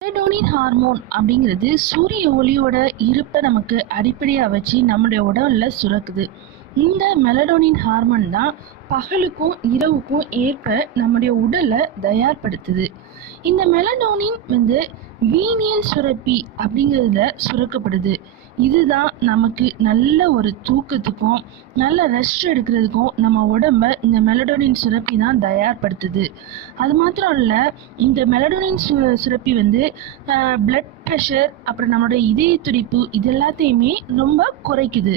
Melatonin hormone அப்படிங்கிறது சூரிய ஒளியோட இருப்பை நமக்கு அடிப்படையாக வச்சு நம்முடைய உடலில் சுரக்குது. இந்த மெலடோனின் ஹார்மோன் தான் பகலுக்கும் இரவுக்கும் ஏற்ப நம்முடைய உடலை தயார்படுத்துது. இந்த மெலடோனின் வந்து வீணியல் சுரப்பி அப்படிங்கிறதுல சுரக்கப்படுது. இதுதான் நமக்கு நல்ல ஒரு தூக்கத்துக்கும் நல்ல ரெஸ்ட் எடுக்கிறதுக்கும் நம்ம உடம்ப இந்த மெலடோனின் சுரப்பி தான் தயார்படுத்துது. அது மாத்திரம் இல்லை இந்த மெலடோனின் சு சுரப்பி வந்து பிளட் ப்ரெஷர் அப்புறம் நம்மளுடைய இதய துடிப்பு இது எல்லாத்தையுமே ரொம்ப குறைக்குது.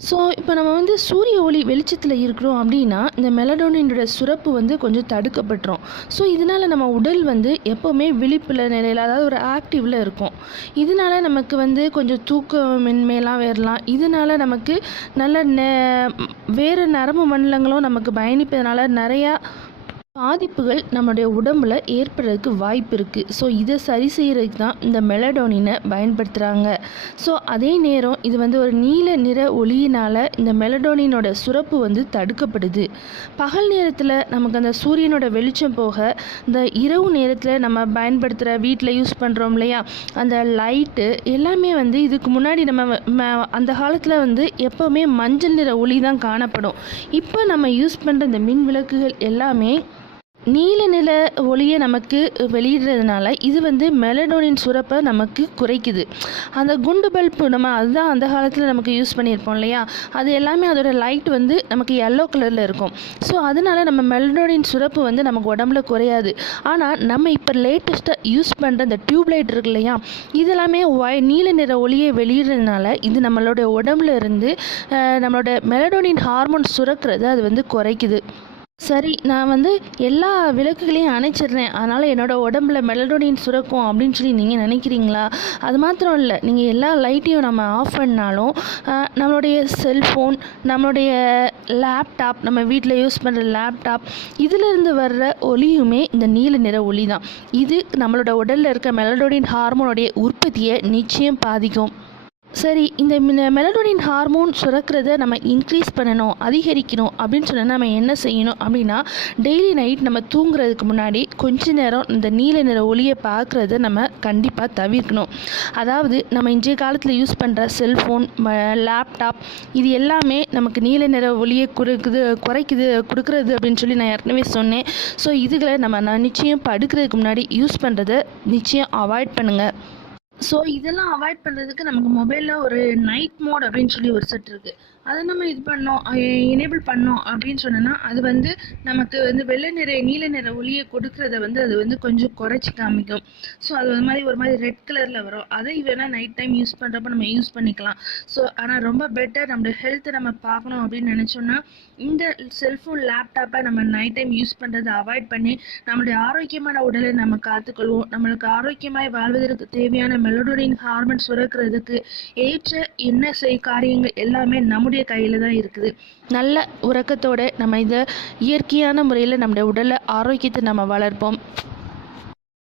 ஸோ இப்போ நம்ம வந்து சூரிய ஒளி வெளிச்சத்தில் இருக்கிறோம் அப்படின்னா இந்த மெலடோனினோட சுரப்பு வந்து கொஞ்சம் தடுக்கப்பட்டுரும். ஸோ இதனால் நம்ம உடல் வந்து எப்போவுமே விழிப்புல நிலையில் அதாவது ஒரு ஆக்டிவில் இருக்கும். இதனால நமக்கு வந்து கொஞ்சம் தூக்கமின்மையெல்லாம் வரலாம் இதனால நமக்கு நல்ல நெ வேறு நரம்பு மண்டலங்களும் நமக்கு பயணிப்பதனால நிறையா பாதிப்புகள் நம்மளுடைய உடம்புல ஏற்படுறதுக்கு வாய்ப்பு இருக்குது ஸோ இதை சரி செய்கிறதுக்கு தான் இந்த மெலடோனினை பயன்படுத்துகிறாங்க ஸோ அதே நேரம் இது வந்து ஒரு நீல நிற ஒளியினால் இந்த மெலடோனினோட சுரப்பு வந்து தடுக்கப்படுது. பகல் நேரத்தில் நமக்கு அந்த சூரியனோட வெளிச்சம் போக இந்த இரவு நேரத்தில் நம்ம பயன்படுத்துகிற வீட்டில் யூஸ் பண்ணுறோம் இல்லையா? அந்த லைட்டு எல்லாமே வந்து இதுக்கு முன்னாடி நம்ம ம- அந்த காலத்தில் வந்து எப்போவுமே மஞ்சள் நிற ஒளி தான் காணப்படும். இப்போ நம்ம யூஸ் பண்ணுற இந்த மின் விளக்குகள் எல்லாமே நீல நில ஒளியை நமக்கு வெளியிடுறதுனால இது வந்து மெலடோனின் சுரப்பை நமக்கு குறைக்குது. அந்த குண்டு பல்பு நம்ம அதுதான் அந்த காலத்தில் நமக்கு யூஸ் பண்ணியிருப்போம் இல்லையா? அது எல்லாமே அதோட லைட் வந்து நமக்கு எல்லோ கலரில் இருக்கும். ஸோ அதனால நம்ம மெலடோனின் சுரப்பு வந்து நமக்கு உடம்புல குறையாது. ஆனால் நம்ம இப்போ லேட்டஸ்ட்டாக யூஸ் பண்ணுற இந்த டியூப் லைட் இருக்கு இல்லையா? இதெல்லாமே ஒய் நீல நிற ஒளியை வெளியிடுறதுனால இது நம்மளோட உடம்புல இருந்து நம்மளோட மெலடோனின் ஹார்மோன் சுரக்கிறது அது வந்து குறைக்குது. சரி நான் வந்து எல்லா விளக்குகளையும் அணைச்சிடுறேன். அதனால் என்னோடய உடம்புல மெலடோனின் சுரக்கும் அப்படின்னு சொல்லி நீங்கள் நினைக்கிறீங்களா? அது மாத்திரம் இல்லை நீங்கள் எல்லா லைட்டையும் நம்ம ஆஃப் பண்ணாலும் நம்மளுடைய செல்ஃபோன் நம்மளுடைய லேப்டாப் நம்ம வீட்டில் யூஸ் பண்ணுற லேப்டாப் இதிலிருந்து வர்ற ஒளியுமே இந்த நீல நிற ஒளி தான் இது நம்மளோட உடலில் இருக்க மெலடோனின் ஹார்மோனுடைய உற்பத்தியை நிச்சயம் பாதிக்கும். சரி இந்த மெலடோனின் ஹார்மோன் சுரக்கிறத நம்ம இன்க்ரீஸ் பண்ணணும் அதிகரிக்கணும் அப்படின்னு சொன்னால் நம்ம என்ன செய்யணும் அப்படின்னா டெய்லி நைட் நம்ம தூங்குறதுக்கு முன்னாடி கொஞ்ச நேரம் இந்த நீல நிற ஒளியை பார்க்குறத நம்ம கண்டிப்பாக தவிர்க்கணும். அதாவது நம்ம இன்றைய காலத்தில் யூஸ் பண்ணுற செல்ஃபோன் லேப்டாப் இது எல்லாமே நமக்கு நீல நிற ஒளியை குறைக்குது குறைக்குது கொடுக்குறது அப்படின்னு சொல்லி நான் ஏற்கனவே சொன்னேன். ஸோ இதுகளை நம்ம நான் நிச்சயம் படுக்கிறதுக்கு முன்னாடி யூஸ் பண்ணுறத நிச்சயம் அவாய்ட் பண்ணுங்கள் ஸோ இதெல்லாம் அவாய்ட் பண்ணுறதுக்கு நமக்கு மொபைலில் ஒரு நைட் மோட் அப்படின்னு சொல்லி ஒரு செட் இருக்குது அதை நம்ம இது பண்ணோம் எனேபிள் பண்ணோம் அப்படின்னு சொன்னோன்னா அது வந்து நமக்கு வந்து வெள்ளை நிற நீல நிற ஒளியை கொடுக்கறத வந்து அது வந்து கொஞ்சம் குறைச்சி காமிக்கும். ஸோ அது ஒரு மாதிரி ஒரு மாதிரி ரெட் கலரில் வரும். அதை வேணால் நைட் டைம் யூஸ் பண்ணுறப்ப நம்ம யூஸ் பண்ணிக்கலாம். ஸோ ஆனால் ரொம்ப பெட்டர் நம்மளோட ஹெல்த்தை நம்ம பார்க்கணும் அப்படின்னு நினச்சோன்னா இந்த செல்ஃபோன் லேப்டாப்பை நம்ம நைட் டைம் யூஸ் பண்ணுறதை அவாய்ட் பண்ணி நம்மளுடைய ஆரோக்கியமான உடலை நம்ம காத்துக்கொள்வோம். நம்மளுக்கு ஆரோக்கியமாய் வாழ்வதற்கு தேவையான மெலடோனின் ஹார்மோன் சுரக்கிறதுக்கு ஏற்ற என்ன செய் காரியங்கள் எல்லாமே நம்முடைய கையில் தான் இருக்குது. நல்ல உறக்கத்தோட நம்ம இதை இயற்கையான முறையில் நம்முடைய உடலை ஆரோக்கியத்தை நம்ம வளர்ப்போம்.